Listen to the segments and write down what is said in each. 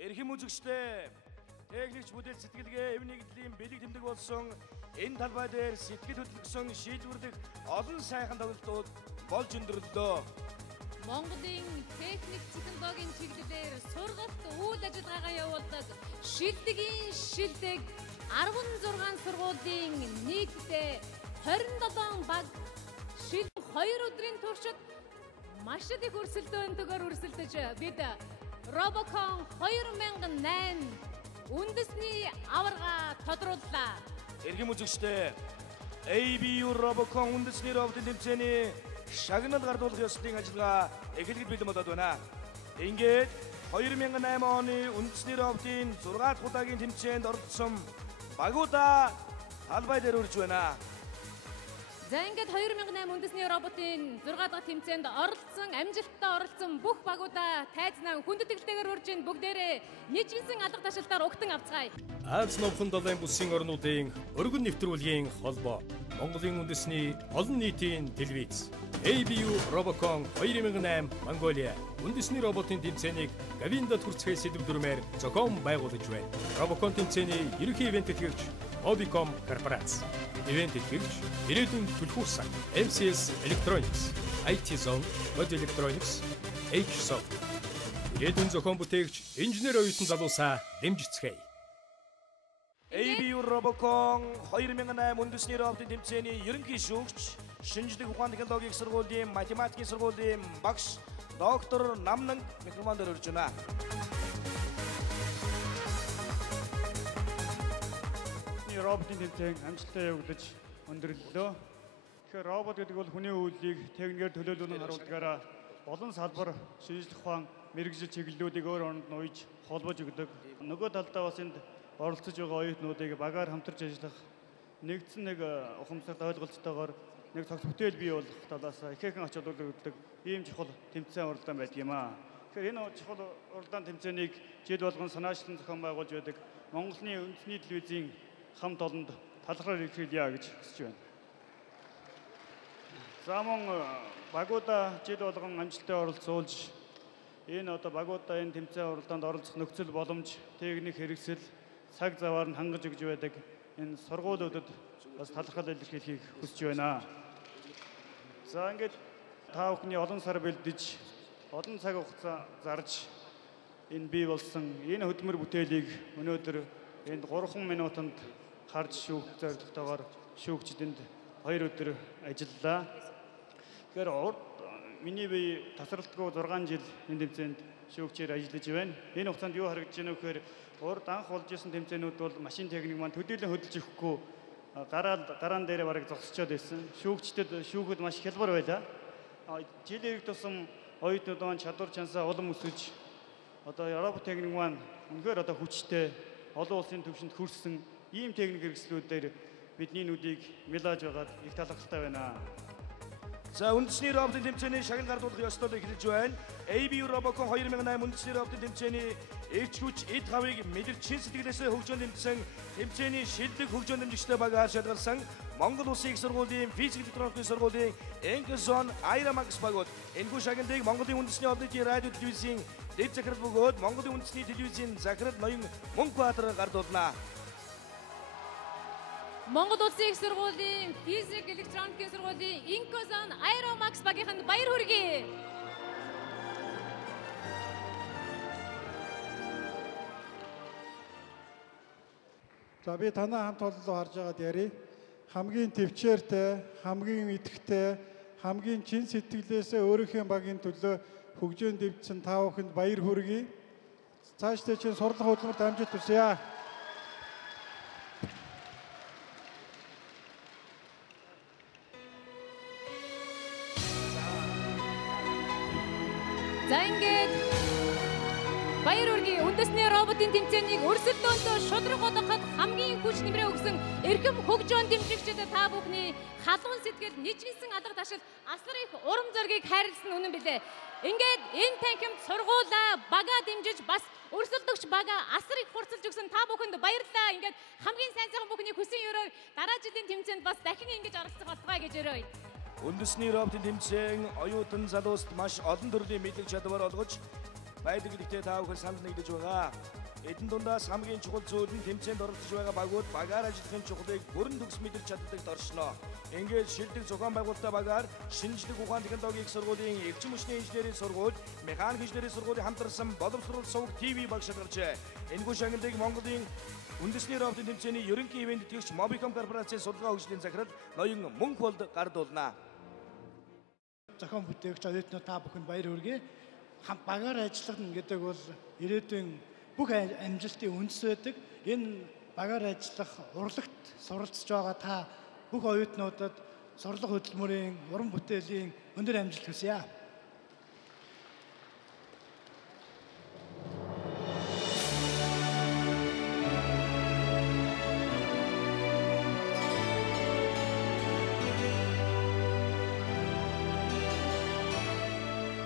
Эрхэм үзэгчдээ техникч бүтээл сэтгэлгээ эв нэгдлийн бэлэг тэмдэг болсон энэ талбай дээр сэтгэл хөдлөсөн шийдвэрлэх олон сайхан тоглолтууд болж өндөрлөө. Монголын техник технологийн чиглэлээр сургалт үйл ажиллагаагаа явуулдаг шилдэгийн шилдэг 16 сургуулийн нийтдээ 27 баг шилдэг 2 өдрийн туршид маш их өрсөлдөөнтэйгээр өрсөлдөж бид Robocon 2008 үндэсний аварга тодрууллаа. Эрхэм үзэгчдээ ABU Robocon үндэсний роботын тэмцээний шагнал гардуулах ёслолын ажиллагаа эхлэхэд бэлэн болоод байна. Ингээд 2008 оны үндэсний роботын 6 дахь удаагийн тэмцээнд оролцсон багуудаа талбай дээр үрж байна. За ингээд 2008 үндэсний роботын 6 дахь тэмцээнд оролцсон, амжилттай оролцсон бүх багуудаа тайзнаа хүндэтгэлтэйгээр урьж ийн бүгдээрээ нийжгэнсэн алга ташаалтаар угтан авцгаая. Аз номхон далайн бүсийн орнуудын өргөн нэвтрүүлгийн холбоо Монголын үндэсний олон нийтийн телевиз ABU Robocon 2008 Mongolia үндэсний роботын тэмцээнийг Гавиндад хүрцгээ сэдвдүрмээр зохион байгуулж байна. Robocon тэмцээний ерөнхий ивент тэтгэгч Obicom корпорац. Ивент тэтгэгч ирээдүйн түлхүүр сан MCS Electronics, IT Zone, Mod Electronics, H-Soft. Ирээдүйн зохион бүтээгч инженер оюутан залуусаа дэмжицгээе. ABU Robocon 2008 үндэсний роботын тэмцээний ерөнхий шүүгч шинжлэх ухааны технологийн сургуулийн математикийн сургуулийн багш доктор Намнан микрофон дээр урьж байна. Роботын тэмцээн амжилттай явагдаж өндөрлөлөө. Тэгэхээр робот гэдэг бол хүний үйлийг техникээр төлөөлөлөнд харуулдгаараа олон салбар шинжлэх ухаан мэрэгжил чиглэлүүдийг өөр оронд нь уйж холбож өгдөг. Нөгөө талдаа бас энд оролцож байгаа оюутнуудыг багаар хамтарч ажиллах нэгдсэн нэг ухамсарт ойлголцтойгоор нэг цогц бүтээл бий болох талаас ихээхэн ач холбогдол өгдөг ийм чухал тэмцээн уралдаан байдаг юм аа. Тэгэхээр энэ чухал уралдаан тэмцээнийг жил болгон санаачлан зохион байгуулж байдаг Монголын үндэсний телевизийн хамт олонд талархаар илэрхийлье гэж хүсэж байна. За мөн багуудаа жил болгон амжилттай оролцуулж энэ багуудаа энэ тэмцээн уралдаанд оролцох нөхцөл боломж, техник хэрэгсэл, цаг заваар нь хангаж өгж байдаг энэ сургуулиудад бас талархал илэрхийлэхийг хүсэж байна. За ингээд та бүхний олон сар бэлдэж, олон цаг хугацаа зарж энэ бий болсон энэ хөдөлмөр бүтээлийг өнөөдөр энд 3 минутанд харж шүүх зорилготойгоор шүүгчдэнд 2 өдөр ажиллалаа. Тэгэхээр урд миний бие тасралтгүй 6 жил энэ тэмцээнд шүүгчээр ажиллаж байна. Энэ хугацаанд юу харагдаж байна вэ гэхээр урд анх болж исэн тэмцээнүүд бол машин техник маань төдийлөн хөдөлж өгөхгүй гараан дээрээ бараг зогсчоод байсан. Шүүгчдэд шүүхэд маш хялбар байлаа. Жил ирэх тусам оюутнууд маань чадвар чансаа улам өсөж робот техник маань үнэхээр хүчтэй олон улсын түвшинд хүрсэн ийм техник хэрэгслүүдээр бидний нүдийг мэлааж байгаад их талархалтай байна. За үндэсний роботын тэмцээний шагнал гардуулах ёслол эхэлж байна. ABU Robocon 2008 үндэсний роботын тэмцээний эрч хүч эд хавыг мэдэрч чин сэтгэлээсээ хөгжөөн тэмцсэн тэмцээний шилдэг хөгжөөн дэмжигчтэй багаар шалгарсан Монгол Улсын их сургуулийн физик электроникийн сургуулийн Engelson Iramax багууд энэхүү шагналыг Монголын үндэсний олон нийтийн радио телевизийн дэд захирал бөгөөд Монголын үндэсний телевизийн захирал ноён Мөнхбаатар гардуулнаа. Монгол Улсын их сургуулийн физик электроникийн сургуулийн Engelson Iramax багийнханд баяр хүргэе. За би танаа хамт олонлоо харж байгаад ярив. Хамгийн төвчээртэй, хамгийн идэвхтэй, хамгийн чин сэтгэлээсээ өөрийнхөө багийн төлөө хөгжөөн дэвжсэн та бүхэнд баяр хүргэе. Цаашдаа чинь сурлах хөдөлмөрт амжилт хүсье. За ингээд баяр хүргэе. Үндэсний роботын тэмцээнийг өрсөлдөөнтөө шудраг болгоход хамгийн хүч нэмрээ өгсөн эрхэм хөгжөөн дэмжигчдэд та бүхний халуун сэтгэл, нийжгэнсэн алга ташаал, асар их урам зориг хайрлсан үнэн билээ. Ингээд энэ танхимд сургуулаа багаа дэмжиж бас өрсөлдөгч багаа асар их хурцлж өгсөн та бүхэнд баярлалаа. Ингээд хамгийн сайн бүхний хүссэн ёроор дараа жилийн тэмцээнд бас дахин ингэж оролцох болтугай гэж өрөөе. Үндэсний роботын тэмцээн оюутан залууст маш олон төрлийн мэдлэг чадвар олгож байдаг гэдэгтээ та бүхэн санал нэгдэж байгаа. Эдэн дундаас хамгийн чухал зүйл нь тэмцээнд оролцож байгаа багууд багаар ажиллахын чухлыг бүрэн төгс мэдэрч чаддаг доршноо. Ингээд шилдэг зохион байгуулалттай багаар шинжлэх ухааны технологийн их сургуулийн эрчим хүчний инженерийн сургууль, механик инженерийн сургуулийн хамтарсан боловсрол сувг ТV баг шалгарчээ. Энэхүү шагналыг Монголын үндэсний роботын тэмцээний ерөнхий ивент тэтгэгч Mobicom корпорацийн судалгаа хөгжлийн захирал ноён Мөнх болд гардуулна. Зохион бүтээгч оюутнууд та бүхэнд баяр хүргэе. Хамт багаар ажиллах гэдэг бол ирээдүйн бүх амжилтын үндэс байдаг. Энэ багаар ажиллах урлагт суралцж байгаа та бүх оюутнуудад сурлага хөтөлмөрийн уран бүтээлийн өндөр амжилт хүсье.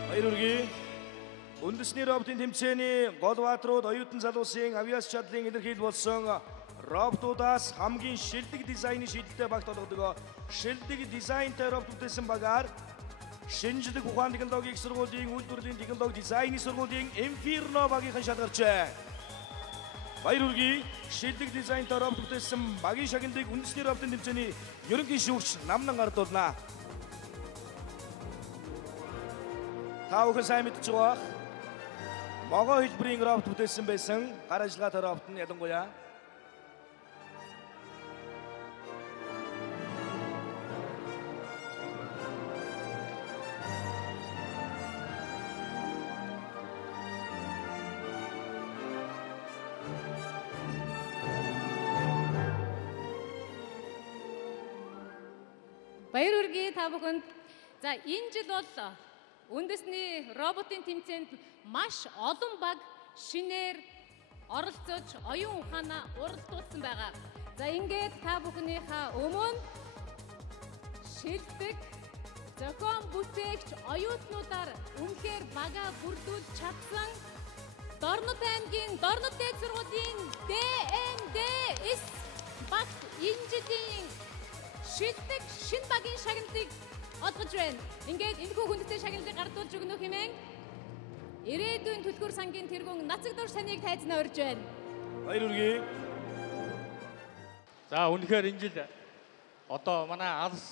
Баяр хүргэе. Үндэсний роботын тэмцээний гол бааtruуд оюутан залуусын авиац чадлын илэрхийлэл болсон роботуудаас хамгийн шилдэг дизайны шийдэлтэй багт олгодог. Шилдэг дизайнтай роботуудсан багаар шинжлэх ухааны технологийн сургуулийн үйлдвэрлэлийн технологи дизайны сургуулийн Inferno багийнхан шалгарчээ. Баяр хүргэе. Шилдэг дизайнтай роботуудсан багийн шагналыг үндэсний роботын тэмцээний ерөнхий шүүгч Намнан гардуулна. Та бүхэн сайн мэдж байгаа. Могоо хэлбэрийн робот бүтээсэн байсан гар ажиллагаатай робот нь ялангуяа Баяр хүргэе та бүхэнд. За энэ жил бол үндэсний роботын тэмцээнд маш олон баг шинээр оролцож оюун ухаанаа уралдуулсан байгаа. За ингээд та бүхнийхээ өмнө шилдэг зохион бүтээгч оюутнуудаар үнэхээр бага бүрдүүлж чадсан Дорнод аймгийн Дорнод дээд сургуулийн ДМД-с багт энэ жилийн шилдэг шинэ багийн шагналыг олгож байна. Ингээд энэхүү хүндэтэй шагналыг гардуулж өгнө хэмээн ирээдүйн түлхүүр сангийн тэргүүн Нацагдор санийг тайзнаа урьж байна. Баяр хүргэе. За үнэхээр энэ жил одоо манай алс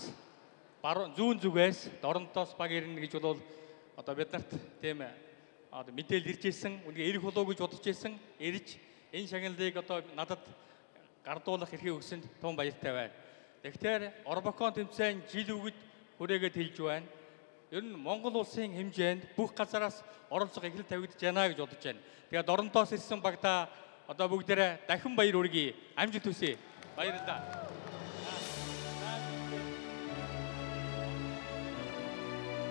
баруун зүүн зүгээс Дорнодоос баг ирнэ гэж бол одоо бид нарт тийм одоо мэдээлэл ирж ирсэн. Үнэхээр ирэх болов гэж бодож ирсэн. Ирж энэ шагналыг одоо надад гардуулах эрхийг өгсөнд тун баяртай байна. Тэгэхээр Орбакон тэмцээн жил үгэд хүрээгээд хэлж байна. Ер нь Монгол улсын хэмжээнд бүх газараас оролцох эхлэл тавигдж байна гэж бодож байна. Тэгээд Дорнодоос ирсэн багтаа одоо бүгдээрээ дахин баяр хүргэе. Амжилт хүсье. Баярлалаа.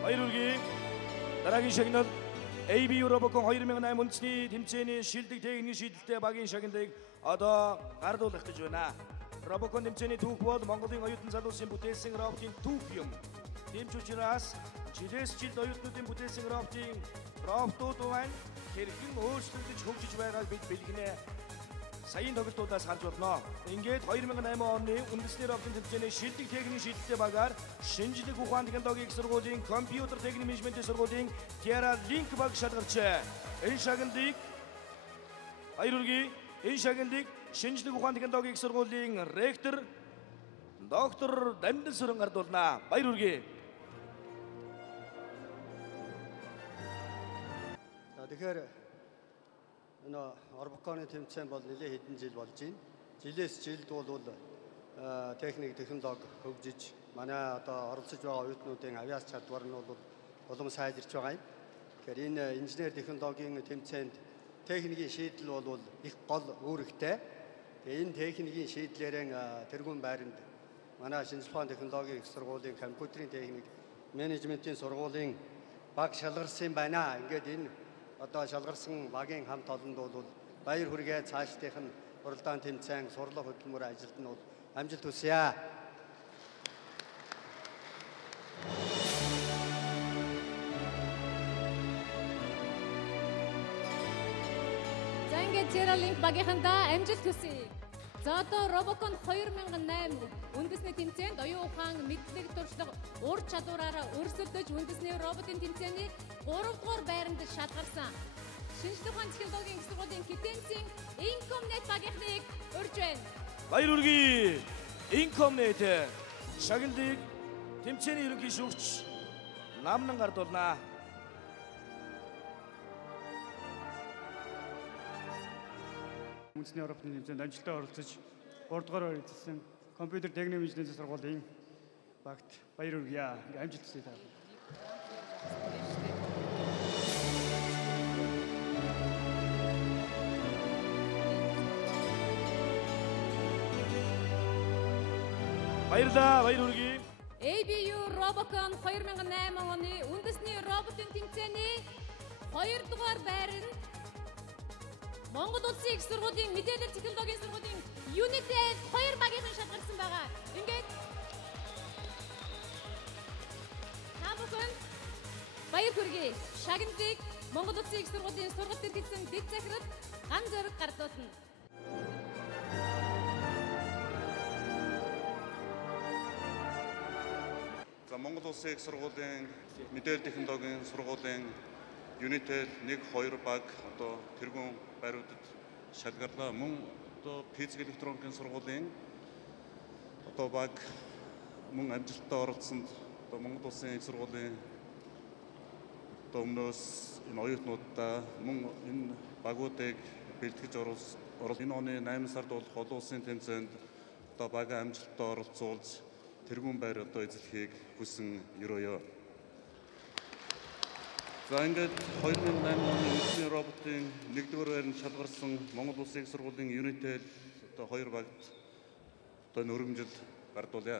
Баяр хүргэе. Дараагийн шагнал ABU Robocon 2008 үндэсний тэмцээний шилдэг техникийн шийдэлтэй багийн шагналыг одоо гардуулах гэж байна. Robocon тэмцээний түүх бол Монголын оюутан залуусын бүтээсэн роботын түүх юм. Тэмцүүчнээс жилээс жилд оюутнуудын бүтээсэн роботууд байна. Хэрхэн өөрчлөгдөж хөгжиж байгааг бид бэлгэнэ. Саяын тоглолтуудаас харж болно. Ингээд 2008 оны үндэсний роботын тэмцээний шилдэг техникийн шийдэлтэй багаар шинжлэх ухааны технологийн сургуулийн компьютер техник менежментийн сургуулийн Terra Link баг шалгарчээ. Энэ шагналыг баяр хүргэе. Энэ шагналыг шинжлэх ухааны технологийн сургуулийн ректор доктор Дамдан Сүрэн гардуулна. Баяр хүргэе. Тэгэхээр энэ Орбаконы тэмцээн бол нэлээд хэдэн жил болж байна. Жилээс жилд бол техник технологи хөгжиж манай одоо оролцож байгаа оюутнуудын авиас чадвар нь бол улам сайжирч байгаа юм. Тэгэхээр энэ инженер технологийн тэмцээнд техникийн шийдэл бол их гол үүрэгтэй. Тэгээ энэ техникийн шийдлэрэн тэргүүн байранд манай шинжлэх ухааны технологийн их сургуулийн компьютерийн техник менежментийн сургуулийн баг шалгарсан байна. Ингээд энэ одоо шалгарсан багийн хамт олонд бол баяр хүргээ цаашдынх нь уралдаан тэмцээн сурлага хөтөлмөр ажилд нь бол амжилт хүсье. За ингээд Terra Link багийнхандаа амжилт хүсье. За одоо Robocon 2008 үндэсний тэмцээнд оюун ухаан мэдлэг туршлага ур чадвараараа өрсөлдөж үндэсний роботын тэмцээний 3 дугаар байранд шалгарсан шинжлэх ухааны технологийн их сургуулийн Китенцийн Incomnet багийнхныг урьж байна. Баяр хүргэе. Incomnet шагналыг тэмцээний ерөнхий шүүгч Намнан гардуулнаа. Үндэсний Европын тэмцээнд амжилттай оролцож 3 дугаар байр эзэлсэн компьютер техникийн инженерийн сургуулийн багт баяр хүргэе. Амжилт хүсье та. Баярлалаа, баяр хүргэе. ABU Robocon 2008 оны үндэсний роботын тэмцээний 2 дугаар байранд Монгол Улсын их сургуулийн мэдээлэл технологийн сургуулийн Unitel 2 багийнхан шалгарсан байгаа. Ингээд Намхан баяр хүргэе. Шагналыг Монгол Улсын их сургуулийн сургалт эрхэлсэн дэд захирал ган зориг гардуулна. Монгол Улсын их сургуулийн мэдээлэл технологийн сургуулийн Unitel 1-2 баг одоо тэргүүн байруудад шалгарлаа. Мөн одоо физик электроникийн сургуулийн одоо баг мөн амжилттай оролцсонд одоо Монгол Улсын их сургуулийн одоо өмнөөс энэ оюутнуудаа мөн энэ багуудыг бэлтгэж энэ оны 8 сард болох олон улсын тэмцээнд одоо бага амжилттай оролцуулж тэргүүн байр одоо эзлэхийг хүсэн ерөөё. За ингээд 2008 оны үндэсний роботын 1-р байранд шалгарсан Монгол Улсын их сургуулийн Unitel одоо 2 багт одоо өргөмжид гардуулъя.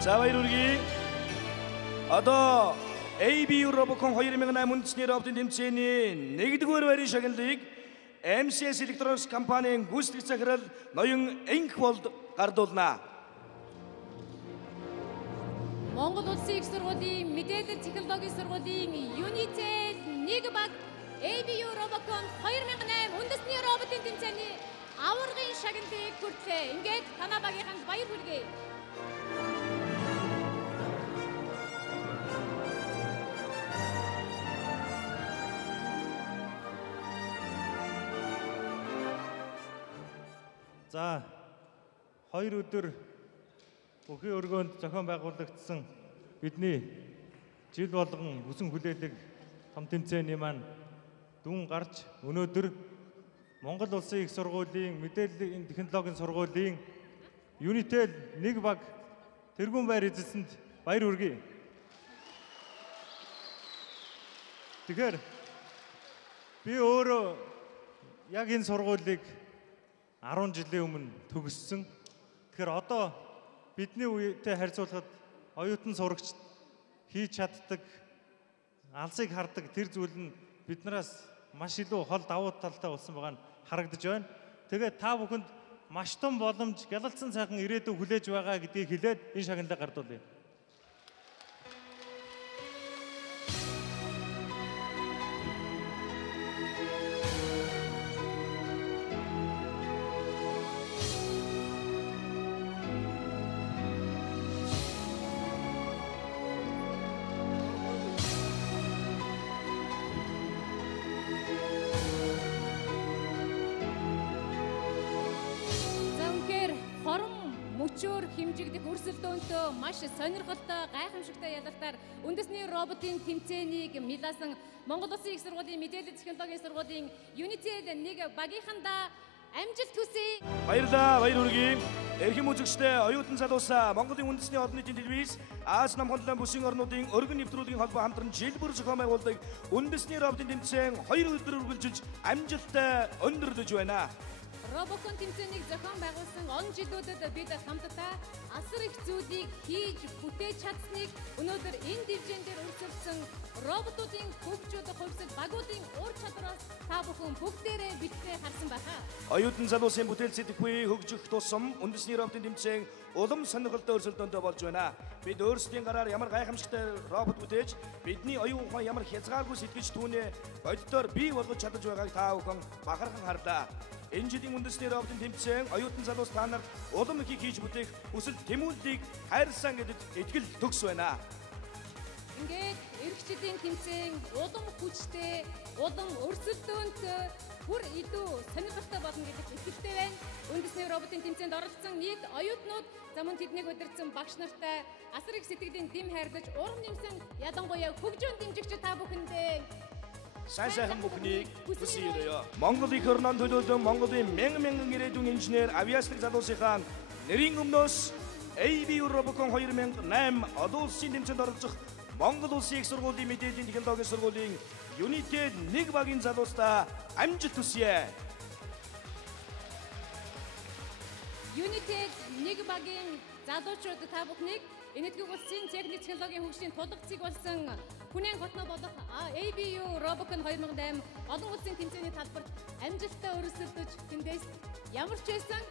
За баяр хүргэе. Одоо ABU Robocon 2008 үндэсний роботын тэмцээний 1-р байрын шагналыг MCS Electronics компанийн гүйцэтгэх захирал Ноён Энхволд гардуулнаа. Монгол Улсын их сургуулийн мэдээлэл технологийн сургуулийн Unitel 1 баг ABU Robocon 2008 үндэсний роботын тэмцээний аваргын шагналыг хүртлээ. Ингээд танаа багийнханд баяр хүргэе. За 2 өдөр бүхий өргөөнд зохион байгуулагдсан бидний жил болгон хүсэн хүлээлэг том тэмцээний маань дүн гарч өнөөдөр Монгол Улсын их сургуулийн мэдээллийн технологийн сургуулийн Unitel 1 баг тэргүүн байр эзэлсэнд баяр хүргэе. Тэгэхээр би өөрөө яг энэ сургуулийг 10 жилийн өмнө төгссөн. Тэгэхээр одоо бидний үетэй харьцуулахад оюутан сурагчид хийж чаддаг, алсыг хардаг тэр зүйл нь биднээс маш илүү хол давуу талтай болсон байгаа нь харагдаж байна. Тэгээд та бүхэнд маш том боломж, гялалцсан сайхан ирээдүй хүлээж байгаа гэдгийг хэлээд энэ шагналыг гардуулъя. Мөчөөр хэмжигдэх өрсөлдөөнтөө маш сонирхолтой, гайхамшигтай ялалтаар үндэсний роботын тэмцээнийг милаасан Монгол Улсын их сургуулийн мэдээлэл технологийн сургуулийн Unitel 1 багийнхандаа амжилт хүсье. Баярлалаа, баяр хүргэе. Эрхэм үзэгчдээ оюутан залуусаа Монголын үндэсний орон нутгийн телевиз, Аз намхлын бүсийн орнуудын өргөн нэвтрүүлгийн холбоо хамтран жил бүр зохион байгуулдаг үндэсний роботын тэмцээн 2 өдөр үргэлжилж амжилттай өндөрлөж байна. Robocon тэмцээнийг зохион байгуулсан он жилүүдэд бид хамтдаа асар их зүйлийг хийж бүтээж чадсныг өнөөдөр энэ дивизэн дээр өрсөлдсөн роботуудын хөгжөөд хувьсэл багуудын ур чадвар дотроос та бүхэн бүгдээрээ бидтэй харсан байхаа. Оюутан залуусын бүтээл сэтгэхүй хөгжих тусам үндэсний роботын тэмцээн улам сонирхолтой өрсөлдөөнтэй болж байна. Бид өөрсдийн гараар ямар гайхамшигтай робот бүтээж бидний оюун ухаан ямар хязгааргүй сэтгэж түүнээ боддоор бий болгож чадаж байгааг та бүхэн бахархан харлаа. Энэ жилийн үндэсний роботын тэмцээн оюутан залуус та нарт улам их хийж бүтээх хүсэл тэмүүллийг хайрлсан гэдэгт итгэл төгс байна. Ингээд эх жилийн тэмцээн улам хүчтэй, улам өрсөлдөөнтэй, бүр илүү сонирхолтой болно гэдэгт итгэлтэй байна. Үндэсний роботын тэмцээнд оролцсон нийт оюутнууд за мөн тэднийг удирдсан багш нартай асар их сэтгэлийн дэм хайрлаж урам нэмсэн ялангуяа хөгжөөн дэмжигч та бүхэндээ сайхан бүхнийг хүсье. Монгол их орнон төлөөлөн Монголын мянган ирээдүйн инженер авиаслаг залуусынхаа нэрийн өмнөөс ABU Robocon 2008 олон улсын тэмцээнд оролцох Монгол Улсын их сургуулийн мэдээллийн технологийн сургуулийн United 1 багийн залуустаа амжилт хүсье. United 1 багийн залуучууд та бүхнийг Энэтхэг улсын техник технологийн хөгжлийн тулгцыг болсон Хүнэн хотноо болох ABU Robocon 2008 олон улсын тэмцээний талбарт амжилттай өрсөлдөж тэндээс ямар ч байсан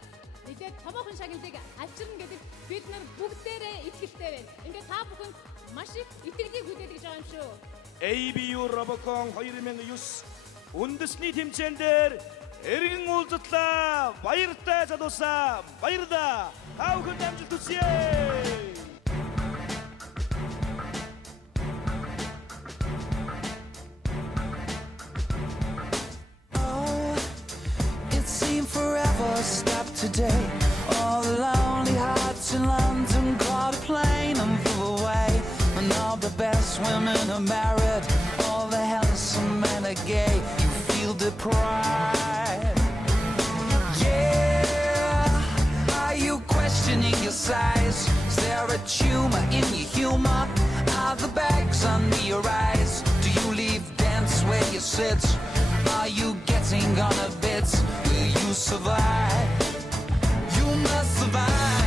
мэдээ томоохон шагналыг авчирна гэдэг бид нар бүгдээрээ итгэлтэй байна. Ингээд та бүхэн маш их итгэлийг хүлээж байгаа юм шүү. ABU Robocon 2009 үндэсний тэмцээн дээр эргэн уулзлаа. Баяртай залуусаа. Баярлалаа. Та бүхэнд амжилт хүсье. Stop today. All the lonely hearts in London caught a plane and flew away. And all the best women are married, all the handsome men are gay. You feel deprived. Yeah, are you questioning your size? Is there a tumor in your humor? Are the bags under your eyes? Do you leave dance where you sit? Are you getting on a bit? Will you survive? You must survive.